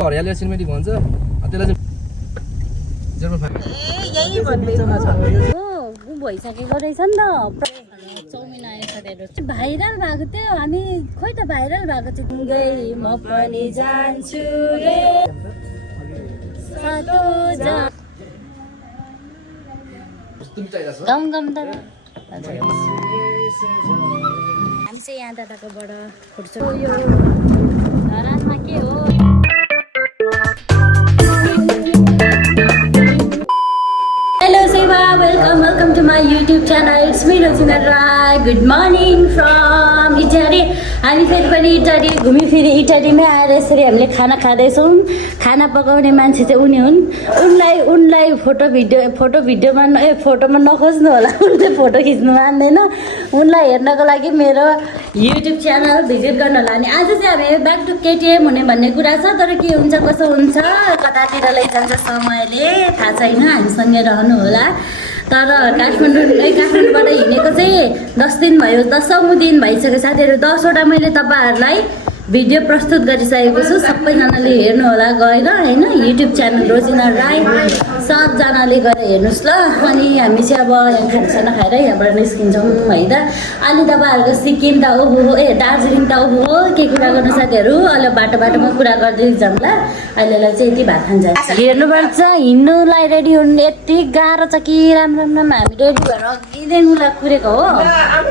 हरियाली सिनेमेटिक भन्छ त्यसलाई यही भइसकेको रहेछ नि त चाउमिन आयो साथीहरू भाइरल भएको थियो हामी खोइ त भाइरल भएको थियो गई म पनि जान्छु रे सातो जा गम गम त हामी चाहिँ यहाँ दादाकोबाट फुट्छौँ यो धरानमा के हो Hello Seva, welcome to my YouTube channel. It's me Rosina Rai. Good morning from Italy. हामी फेरि पनि इटाली घुमिफिरी इटालीमै आएर यसरी हामीले खाना खाँदैछौँ खाना पकाउने मान्छे चाहिँ उनी हुन् उनलाई फोटोमा नखोज्नु होला उनले फोटो खिच्नु मान्दैन उनलाई हेर्नको लागि मेरो युट्युब च्यानल भिजिट गर्नु होला अनि आज चाहिँ हामी ब्याक टु केटिएम हुने भन्ने कुरा छ तर के हुन्छ कसो हुन्छ कतातिर लैजान्छ समयले थाहा छैन हामीसँगै रहनु होला तर काठमाडौँबाट हिँडेको चाहिँ 10 दिन भयो 10औँ दिन भइसक्यो साथीहरू 10वटा मैले तपाईँहरूलाई भिडियो प्रस्तुत गरिसकेको छु सबैजनाले हेर्नु होला गएर होइन युट्युब च्यानल रोजिना राई सबजनाले गएर हेर्नुहोस् ल अनि हामी चाहिँ अब यहाँ खानासाना खाएर यहाँबाट निस्किन्छौँ है त अनि तपाईँहरूको सिक्किम त ओहो दार्जिलिङ त ओहो के कुरा गर्नु साथीहरू अहिले बाटोमा कुरा गर्दै जाऊँ ल अहिलेलाई चाहिँ यति भात खान्छ हेर्नुपर्छ हिँड्नुलाई रेडी हुनु यति गाह्रो छ कि राम्रो हामी रेडी भएर अघिदेखि उसलाई कुरेको हो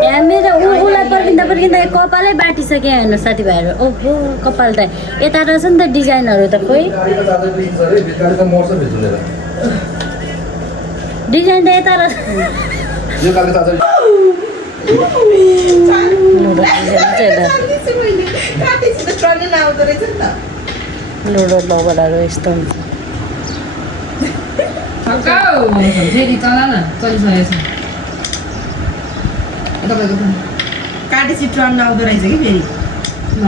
यहाँ मेरो उसलाई पर्खिँदा कपालै बाटिसक्यो हेर्नु साथीभाइहरू ओहो कपाल त यता रहेछ नि त डिजाइनहरू त खोइ डिजाइन त यता रहेछ लुडो लौबडाहरू यस्तो हुन्छ काटेपछि ट्रन आउँदो रहेछ कि फेरि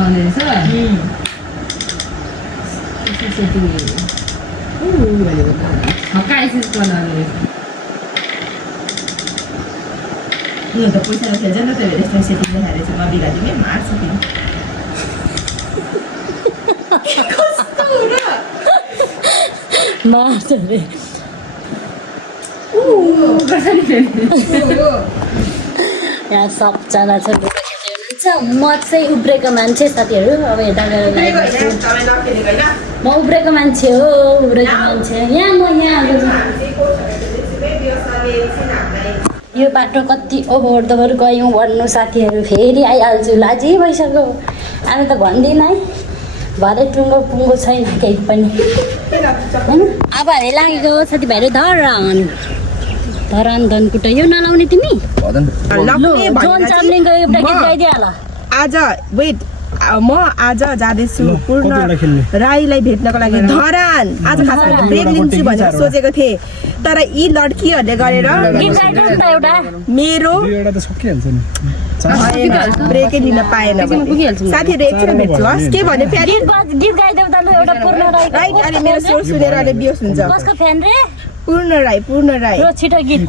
त पैसा खेल्छ नि त रेस्टुरेन्ट सेटिङ देखाएर चाहिँ नबिगारिदिने मार्छ मार्छ अरे यहाँ सबजना छ म चाहिँ उब्रेको मान्छे साथीहरू अब यता गएर म उब्रेको मान्छे हो उब्रेको मान्छे यहाँ यो बाटो कति ओभर दबर गयौँ भन्नु साथीहरू फेरि आइहाल्छु लाजी भइसक्यो हामी त भन्दिनँ है भरे टुङ्गो पुङ्गो छैन केही पनि होइन अब हामी लागेको साथीभाइहरू धरान धनकुटा यो नलाउने तिमी आज वेट म आज जाँदैछु पूर्ण राईलाई भेट्नको लागि धरान आज खास ब्रेक लिन्छु भनेर सोचेको थिएँ तर यी लड्कीहरूले गरेर मेरो ब्रेकै लिन पाएन साथीहरू एकछिन भेट्छु हस् के भन्यो राइट अनि मेरो स्वर सुनेर अहिले बियोस हुन्छ पूर्ण राई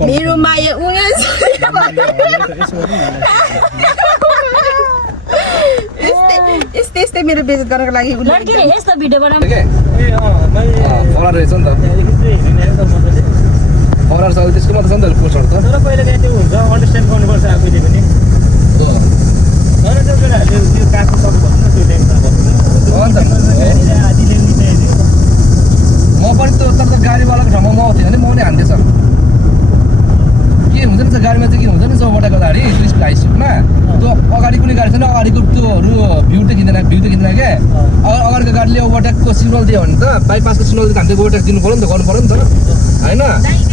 मेरो माया यस्तै मेरो बेइज्जत गर्नको लागि यस्तो भिडियो बनाउनु रहेछ नि त फरार छ त्यसको मात्र छ नि त पोस्टहरू त तर पहिला चाहिँ त्यो हुन्छ अन्डरस्ट्यान्ड गर्नुपर्छ आफैले पनि तर त्यो केटाहरूले त्यो काट्नु सक्नु भन्नु त्यो ल्याङ्ग्वेज म पनि त तर गाडीवालाको ठाउँमा म आउँथेँ भने म पनि हान्दैछ के हुन्छ नि त गाडीमा चाहिँ के हुन्छ नि चौबटाको गाडी हाई स्पिडमा त्यो अगाडि कुनै गाडी छैन अगाडिको त्योहरू भ्यू त खिच्दैन क्या अगाडिको गाडीले ओभरटेकको सिग्नल दियो भने त बाइपासको सिग्नल दिँदा हामीले ओभरटेक दिनु पऱ्यो नि त गर्नु पऱ्यो नि त होइन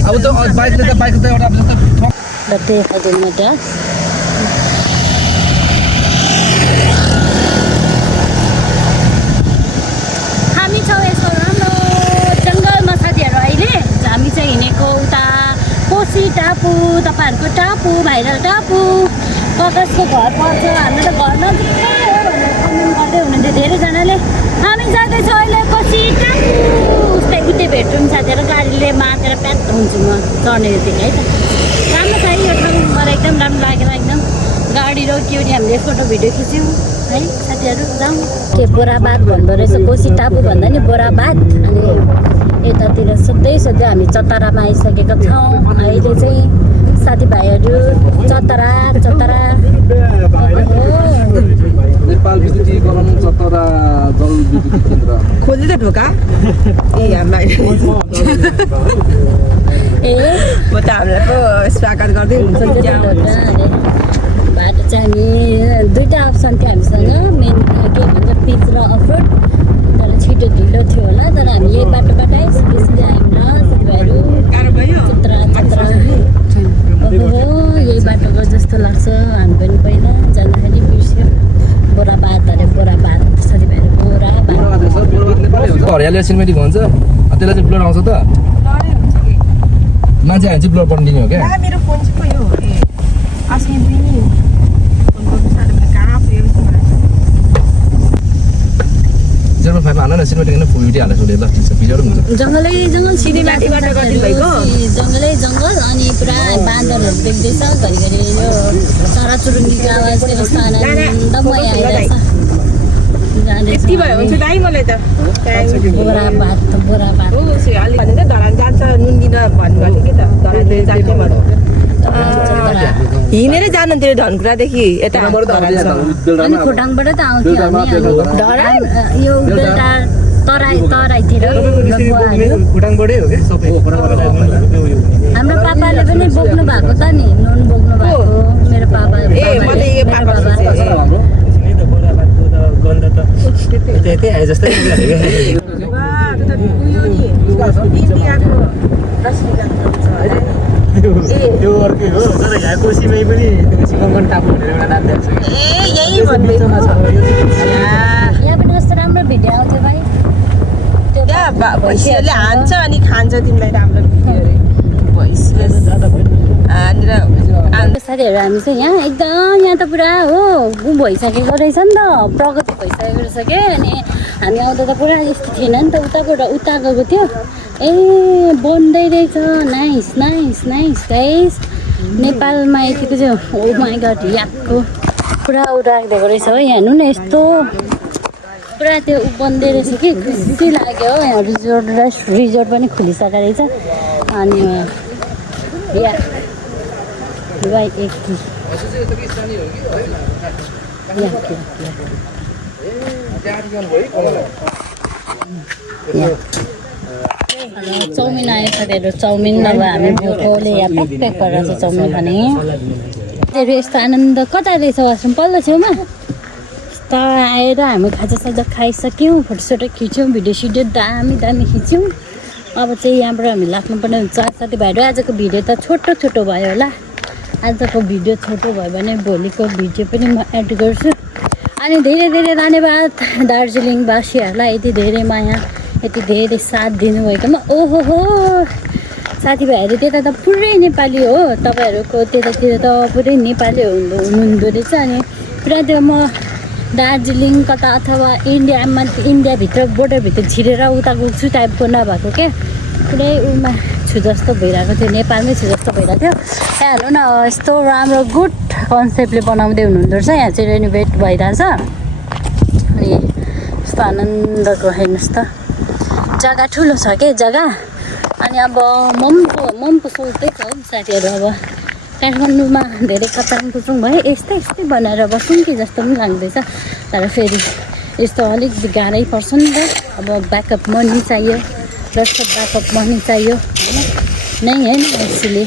अब त्यो बाइकले त एउटा हामी छौँ यस्तो राम्रो जङ्गलमा साथीहरू अहिले हामी चाहिँ हिँडेको उता कोसी टापु तपाईँहरूको टापु भाइरल टापु प्रकाशको घर पर्छ हाम्रो त घर नजिकै हो भनेर कमेन्ट गर्दै हुनुहुन्थ्यो धेरैजनाले हामी जाँदैछौँ अहिले कोसी टापु उस्तै भेट्छौँ साथीहरू गाडीले मातेर प्याट हुन्छु म चढ्ने बित्तिकै है त राम्रो छ यो ठाउँ मलाई एकदम राम्रो लागेर एकदम गाडी रोक्यो नि हामीले फोटो भिडियो खिच्यौँ है साथीहरू जाउँ त्यो बोराबाद भन्दो रहेछ कोसी टापु भन्दा नि बोराबाद अनि यतातिर सोध्दै हामी चतरामा आइसकेका छौँ अहिले चाहिँ साथीभाइहरू चतरा नेपाल विद्युतीकरण चतरा जल विद्युत केन्द्र खोल्दै त ढोका ए हामीलाई ए म त हामीलाई पो स्वागत गर्दै हुन्छ बाटो चाहिँ हामी दुईवटा अप्सन थियो हामीसँग मेन के भन्छ पिच र अफरोड तर छिटो ढिलो थियो होला तर हामी यही बाटोबाटै सिधै आयौँ न साथीभाइहरू चतरा यही बाटोको जस्तो लाग्छ हामी पनि पहिला जाँदाखेरि बिर्स्यो बोराबाद साथीभाइहरू बोराबाद हरियाली सिमेन्टी भन्छ त्यसलाई चाहिँ ब्लर आउँछ त मान्छे चाहिँ ब्लर पर्ने दिने हो क्या मेरो फोन चाहिँ खोइ हो अस्मी बहिनी फोन गर्नु साह्रो मलाई कहाँ पुग्यो 0.5 हाल्न न सिमेन्टी किन फुल भिडियो हालेको ल ठिक छ भिडियो हुन्छ जङ्गल सिनेमाटीबाट गर्दै भएको जङ्गल अनि पुरा बाँदरहरू देख्दैछ घरिघरि यो चराचुरुङ्गीको आवाज त्यस्तो आनन्दमय आइरहेछ यति भयो हुन्छ दाइ मलाई त बोराबाद हो अलिक भनेर धरान जान्छ नुन दिन भन्नुभएको थियो कि त धरानतिर जान्थ्यो भन्नु हिँडेरै जानुहुन्थ्यो धनकुरादेखि यता अनि खोटाङबाट त आउँथ्यो हामी धरान यो बेलटा तराईतिर खोटाङबाटै हो क्या सबै हाम्रो पापाले पनि बोक्नु भएको त नि नुन बोक्नु भएको मेरो पापा गन्ध त यतै आए जस्तै त्यो अर्कै हो तर यहाँ कोसीमै पनि सिकमकन टापु भनेर एउटा नाम दिएको छ यहाँ पनि कस्तो राम्रो भिडियो आउँथ्यो भाइ भैँसीहरूले हान्छ अनि खान्छ तिमीलाई राम्रो भैँसीले साथीहरू हामी चाहिँ यहाँ त पुरा हो भइसकेको रहेछ नि त प्रगति भइसकेको रहेछ क्या अनि हामी आउँदा त पुरा यस्तो थिएन नि त उताबाट उता गएको थियो ए बन्दै रहेछ नाइस गाइस नेपालमा यतिको चाहिँ ओ माई गड याकको पुरा राखिदिएको रहेछ हो यहाँ हेर्नु न यस्तो पुरा त्यो बन्दै रहेछ कि खुसी लाग्यो हो यहाँ रिजोर्ट पनि खुलिसकेको रहेछ अनि या भाइ एक चाउमिन आयो साथीहरू चाउमिन अब हामी भोकोले यहाँ प्याक गरेर चाहिँ चाउमिन खाने साथीहरू यस्तो आनन्द कता रहेछ वासरुम पल्लो छेउमा यस्तो आएर हामी खाजासाजा खाइसक्यौँ फोटोसोटो खिच्यौँ भिडियो दामी खिच्यौँ अब चाहिँ यहाँबाट हामी लाग्नुपर्ने हुन्छ साथीभाइहरू आजको भिडियो त छोटो भयो होला आजको भिडियो छोटो भयो भने भोलिको भिडियो पनि म एड गर्छु अनि धेरै धन्यवाद दार्जिलिङवासीहरूलाई यति धेरै माया यति धेरै साथ दिनुभएकोमा ओहो साथीभाइहरू त्यता त पुरै नेपाली हो तपाईँहरूको त्यतातिर त पुरै नेपाली हुनुहुँदो रहेछ अनि पुरा त्यो म दार्जिलिङ कता अथवा इन्डियाभित्र बोर्डरभित्र छिरेर उता गएको छु टाइपको नभएको क्या पुरै उमा छु जस्तो भइरहेको थियो नेपालमै छु जस्तो भइरहेको थियो यहाँ हेर्नु न यस्तो राम्रो गुड कन्सेप्टले बनाउँदै हुनुहुँदो रहेछ यहाँ चाहिँ रेनोभेट भइरहेछ अनि यस्तो आनन्दको हेर्नुहोस् त जग्गा ठुलो छ क्या जग्गा अनि अब मम्पो सोच्दैछ साथीहरू अब काठमाडौँमा धेरै कचाङ भयो यस्तै बनाएर बसौँ कि जस्तो पनि लाग्दैछ तर फेरि यस्तो अलिक गाह्रै पर्छ नि त अब ब्याकअप मनी चाहियो जस्तो ब्याकअप मनी चाहियो होइन नै होइन यसले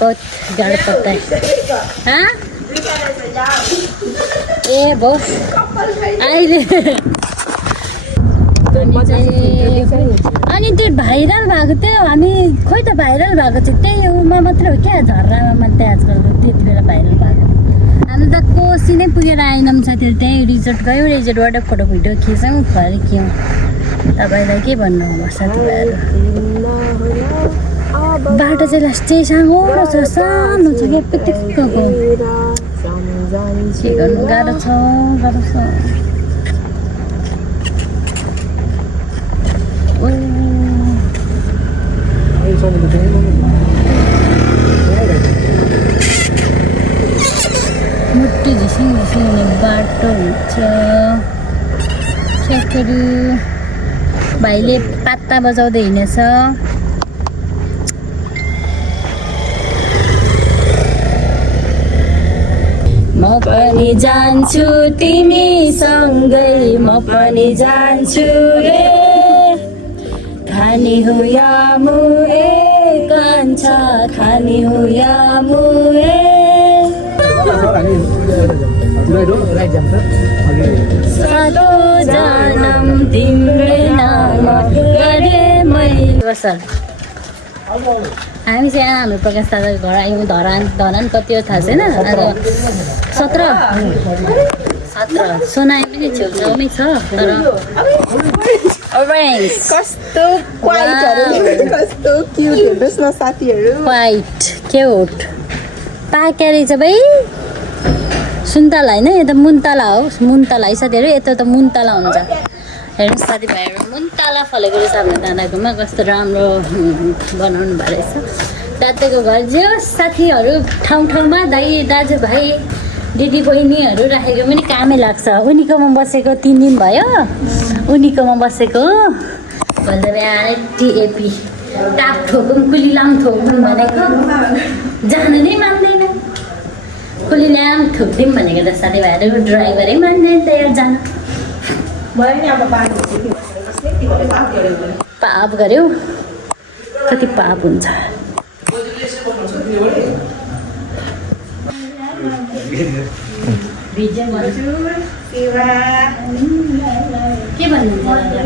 बहुत गाह्रो पर्छ ए भो अहिले अनि त्यो भाइरल भएको थियो हामी खोइ त भाइरल भएको थियो त्यही उमा मात्रै हो क्या झर्रामा मात्रै आजकल त्यति बेला भाइरल भएको हामी त कोसी नै पुगेर आएनौँ साथीहरू त्यहीँ रिजोर्ट गयौँ रिजोर्टबाट फोटो भिडियो खिच्यौँ फर्क्यौँ तपाईँलाई के भन्नु अब साथीभाइहरू बाटो चाहिँ लास्टै सानो छ क्या पिटिक्कको के गर्नु गाह्रो छ फोटो हुन्छ ट्र्याकहरू भाइले पात्ता बजाउँदै हिँडेछ म पनि जान्छु तिमीसँगै म पनि जान्छु रे खानी हो या मुए कान्छा खानी हो या मुए सातो जनम तिम्रै नाम गरे मैले हामी चाहिँ हाम्रो प्रकाश दादाको घर आयौँ धरान कति हो थाहा छैन आज 17 सोनाइ पनि छेउछाउमै छ तर कस्तो कस्तो क्युट हेर्नुहोस् न साथीहरू वाइट क्युट पाक्या रहेछ भाइ सुन्तला होइन यो त मुन्तला हो मुन्तला है साथीहरू यता त मुन्तला हुन्छ हेर्नुहोस् साथीभाइहरू मुन्तला फलेको रहेछ हाम्रो दादाकोमा कस्तो राम्रो बनाउनु भएको रहेछ दादाको घर जे होस् साथीहरू ठाउँ ठाउँमा दाजुभाइ दिदी बहिनीहरू राखेको पनि कामै लाग्छ उनीकोमा बसेको 3 दिन भयो उनीकोमा बसेको भन्दा टिएपी टाप ठोकौँ कुलिलाम ठोकौँ भनेको जानु नै मान्दैन कुलिलाम ठोक्दिउँ भनेको त साथीभाइहरू ड्राइभरै मान्दैन त यार जानु पाप गर्यो कति पाप हुन्छ के भन्नुहुन्छ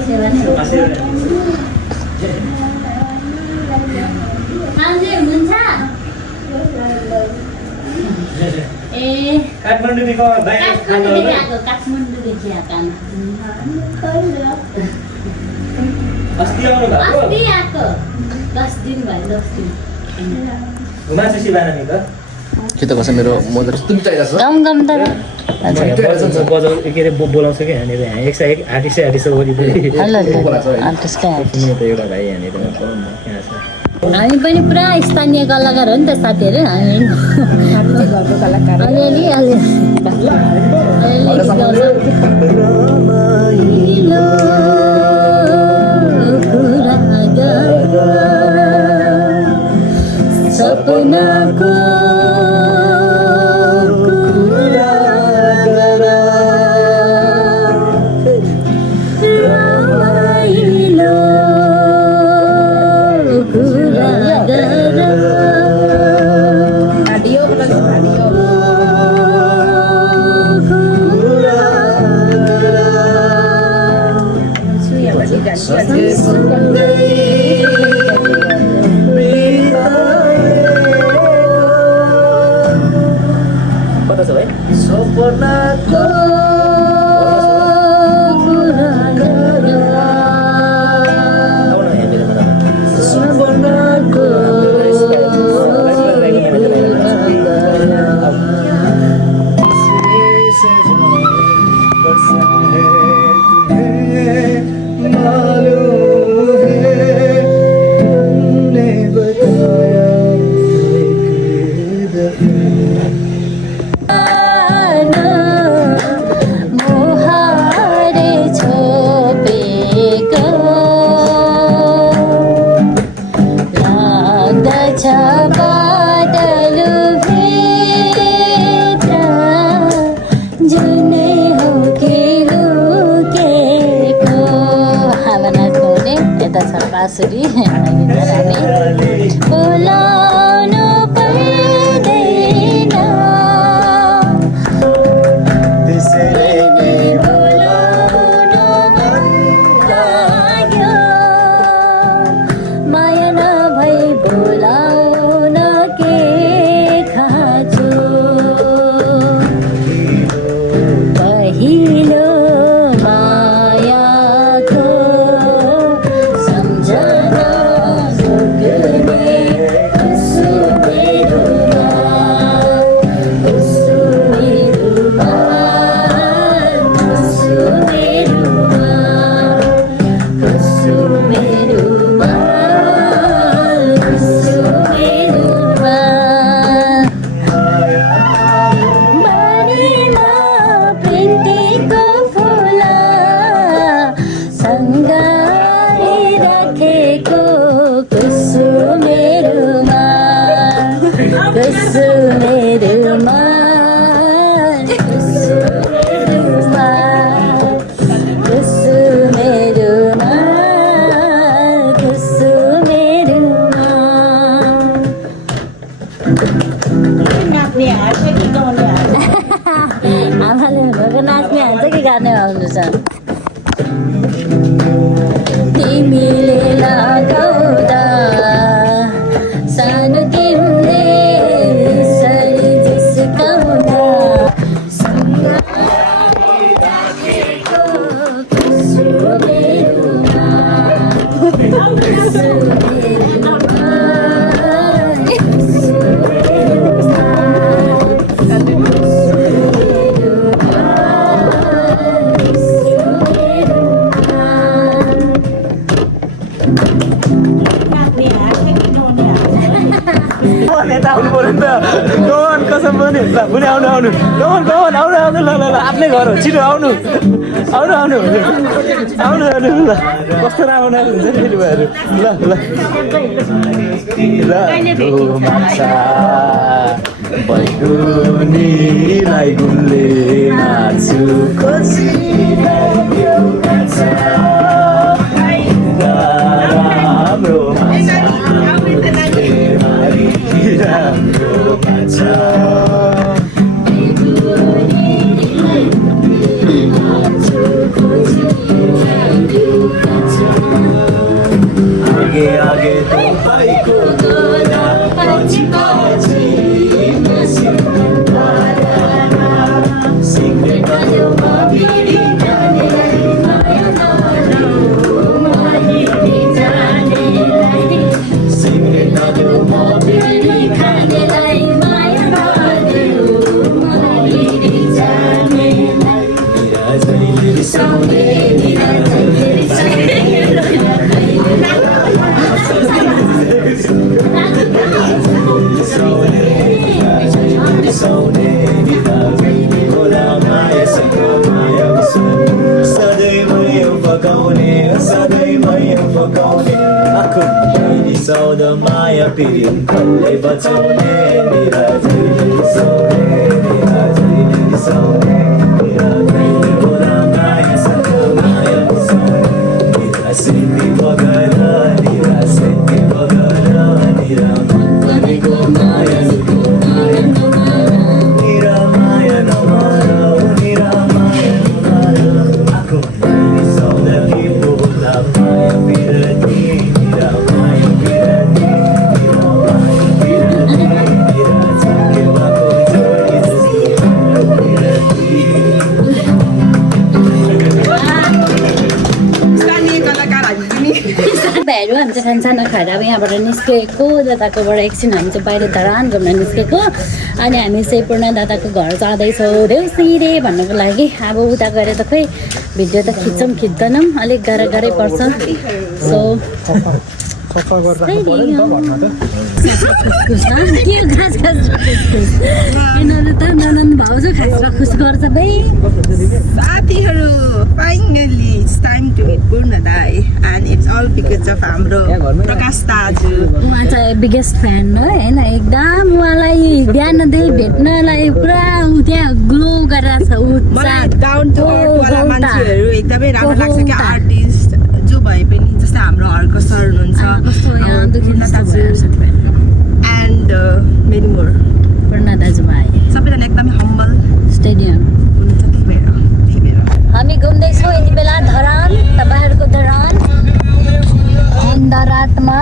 ए काठमाडौँदेखि काठमाडौँदेखि आएको अस्ति आउनु भएको 10 दिन भयो 10 दिन मासु सिबाना नि त के त कसै मेरो मन्दिर तुम चाहिरहेछ गम तर बजाउ के अरे बोलाउँछ कि यहाँनिर एक आर्टिस्ट वरिपरि आर्टिस्टकै त एउटा भाइ यहाँनिर हामी पनि पुरा स्थानीय कलाकार हो नि त साथीहरू हामी घरको कलाकार अलिअलि सपनाको बाँसुरी बोलाउनु पर्दैन माया नभई बोलाउन के खाँचो पहिलो मायाको सम्झना तिमीले लगाउँदा सानो तिमीले यसरी जिस्काउँदा राखेको सुबेरुमा नेता आउनु पर्यो नि त डोन कसम पनि ल बुढी आउनु आउनु डोन डोन आउनु आउनु ल ल ल आफ्नै घर हो छिटो आउनु आउनु आउनु आउनु आउनु ल कस्तो राम्रो राम्रो हुन्छ नि फेरि भएर ल माछा बैगुनीलाई गुलले नाच्छु खुसी राम्रो आगे आगे तपाईँको पछि पछि सिक्ने गयो Sauda Maya pirin kalle bachone mera jai saune mera jai saune mera jai bola Maya sauda Maya saune mera sindi bagara nira sindi bagara nira mani ko Maya nira Maya namara nira Maya namara aku sauda ki bola Maya pirin nira Maya भाइहरू हामी चाहिँ सानो खाएर अब यहाँबाट निस्केको दादाकोबाट एकछिन हामी चाहिँ बाहिर धरान घुम्न निस्केको अनि हामी चाहिँ पूर्ण दादाको घर जाँदैछौँ देउसिरे भन्नको लागि अब उता गएर त खोइ भिडियो त खिच्छौँ खिच्दैनौँ अलिक गाह्रै पर्छ सो यिनीहरू त ननन्द भाउजू खास र खुस गर्छ भाइ साथीहरू finally it's time to eat Purna दाई and it's all because of हाम्रो प्रकाश दाजु उहाँ चाहिँ बिगेस्ट फ्यान हो होइन एकदम उहाँलाई बिहानदेखि भेट्नलाई पुरा ऊ त्यहाँ ग्लो गरिरहेको छ मलाई डाउन टु अर्थ मान्छेहरू एकदमै राम्रो लाग्छ कि आर्टिस्ट जो भए पनि जस्तै हाम्रो हर्क सर हुनुहुन्छ एन्ड मेनी मोर पूर्ण दाजुभाइ सबैजना एकदमै हम्बल स्टेडियम हुनुहुन्छ त्यही भएर हामी घुम्दैछौँ यति बेला धरान तपाईँहरूको धरान अन्धरातमा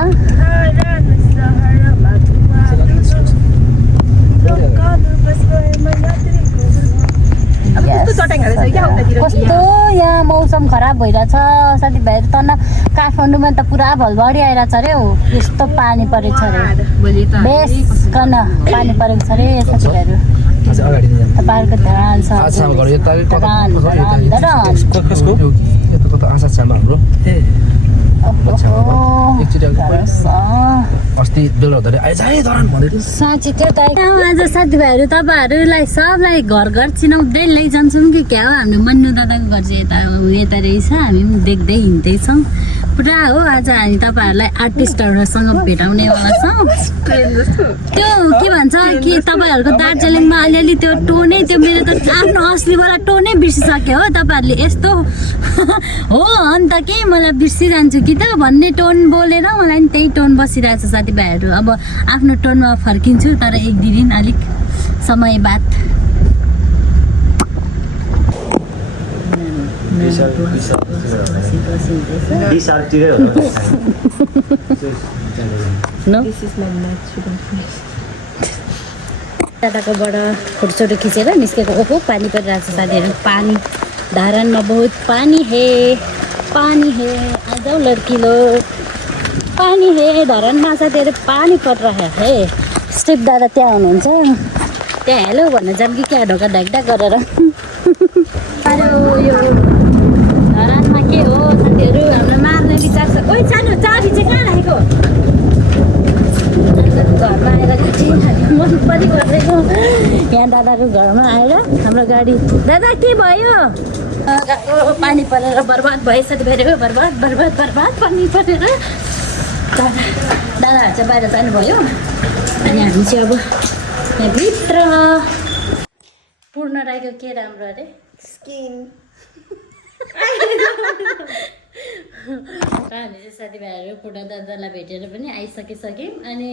कस्तो यहाँ मौसम खराब भइरहेछ साथीभाइहरू तन काठमाडौँमा त पुरा भलभरी आइरहेछ अरे हौ यस्तो पानी परेको छ अरे बेसकन पानी परेको छ अरे साथीभाइहरू तपाईँहरूको धरान छ धरान अस्ति बेलुका हुँदाखेरि आइज है धरान भन्दै साँच्ची त्यो त आज साथीभाइहरू तपाईँहरूलाई सबलाई घर घर चिनाउँदै लैजान्छौँ कि क्या हो हाम्रो मन्नु दादाको घर चाहिँ यता रहेछ हामी पनि देख्दै हिँड्दैछौँ पुरा हो आज हामी तपाईँहरूलाई आर्टिस्टहरूसँग भेटाउनेवाला छौँ त्यो के भन्छ कि तपाईँहरूको दार्जिलिङमा अलिअलि त्यो टोनै त्यो मेरो त आफ्नो असलीवाला टोनै बिर्सिसक्यो हो तपाईँहरूले यस्तो हो अन्त के मलाई बिर्सिरहन्छु कि त भन्ने टोन बोलेर मलाई पनि त्यही टोन बसिरहेछ साथीभाइहरू अब आफ्नो टोनमा फर्किन्छु तर एक दुई दिन अलिक समय बाद no this is my natural face दादाकोबाट फोटोसोटो खिचेर निस्केको ओहो पानी परिरहेको छ साथीहरू पानी धारानमा बहुत पानी है आजाऊ लड्की लोग पानी है धरानमा साथीहरू पानी परिरहेको है स्टेप दादा त्यहाँ हुनुहुन्छ त्यहाँ हेलो भन्न जाऊँ कि क्या ढोका ढाकढाक गरेर अरे यो धरानमा के हो साथीहरू हामीलाई मार्ने विचार छ ओइ सानो चाबी चाहिँ कहाँ राखेको घरमा आएर मन पनि गरिदिएको यहाँ दादाको घरमा आएर हाम्रो गाडी दादा के भयो पानी परेर बर्बाद भयो साथीभाइहरू बर्बाद पानी परेर दादाहरू चाहिँ बाहिर जानुभयो अनि हामी चाहिँ अब यहाँभित्र पूर्ण राईको के राम्रो अरे स्किन हामी चाहिँ साथीभाइहरू पूर्ण दादालाई भेटेर पनि आइसकिसक्यौँ अनि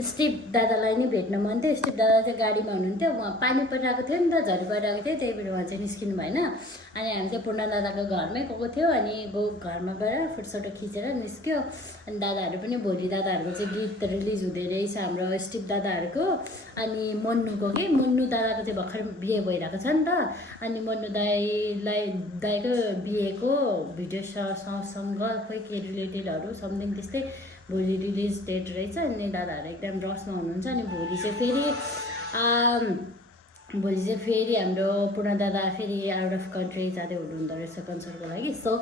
स्टिभ दादालाई नै भेट्न मन थियो स्टिभ दादा चाहिँ गाडीमा हुनुहुन्थ्यो उहाँ पानी परिरहेको थियो नि त झरी परिरहेको थियो त्यही भएर उहाँ चाहिँ निस्किनु भएन अनि हामी चाहिँ पूर्ण दादाको घरमै गएको थियो अनि घरमा गएर फोटोसोटो खिचेर निस्क्यो अनि दादाहरू पनि भोलि दादाहरूको चाहिँ गीत रिलिज हुँदै रहेछ हाम्रो स्टिभ दादाहरूको अनि मन्नुको के मन्नु दादाको चाहिँ भर्खर बिहे भइरहेको छ नि त अनि मन्नु दाईको बिहेको भिडियो सँग खोइ के रिलेटेडहरू समथिङ त्यस्तै भोलि रिलिज डेट रहेछ अनि दादाहरू एकदम रसमा हुनुहुन्छ अनि भोलि चाहिँ फेरि हाम्रो पूर्ण दादा फेरि आउट अफ कन्ट्री जाँदै हुनुहुँदो रहेछ कन्सर्टको लागि सो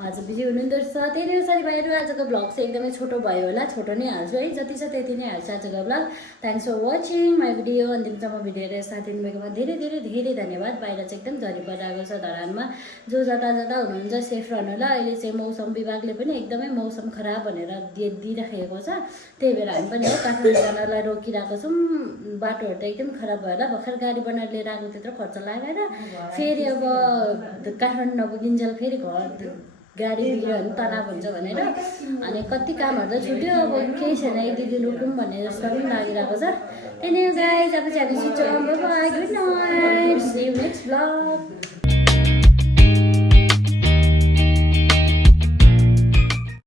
उहाँ चाहिँ बिजी हुनुहुँदो रहेछ त्यही नै साथीभाइहरू आजको भ्लग चाहिँ एकदमै छोटो भयो होला छोटो नै हाल्छु है जति छ त्यति नै हाल्छु आजको vlog thanks for watching my video अन्तिमसम्म भिडियो हेरेर साथ दिनुभएकोमा धेरै धेरै धेरै धन्यवाद बाहिर चाहिँ एकदम झरी परिरहेको छ धरानमा जो जता हुनुहुन्छ सेफ रहनु होला अहिले चाहिँ मौसम विभागले पनि एकदमै मौसम खराब भनेर दिइराखेको छ त्यही भएर हामी पनि काठमाडौँ जानलाई रोकिरहेको छौँ बाटोहरू त एकदम खराब भएर भर्खर गाडी बनाएर लिएर आएको त्यत्रो खर्च लागेर फेरि अब काठमाडौँ नपुगिन्जेल फेरि गाडी बिग्रियो भने तनाव हुन्छ भनेर अनि कति कामहरू त छुट्यो अब केही छैन एक दुई दिन रोकौँ भन्ने जस्तो पनि लागिरहेको छ त्यही नै गाइज अब चाहिँ हामी छिटो bye good night see you next vlog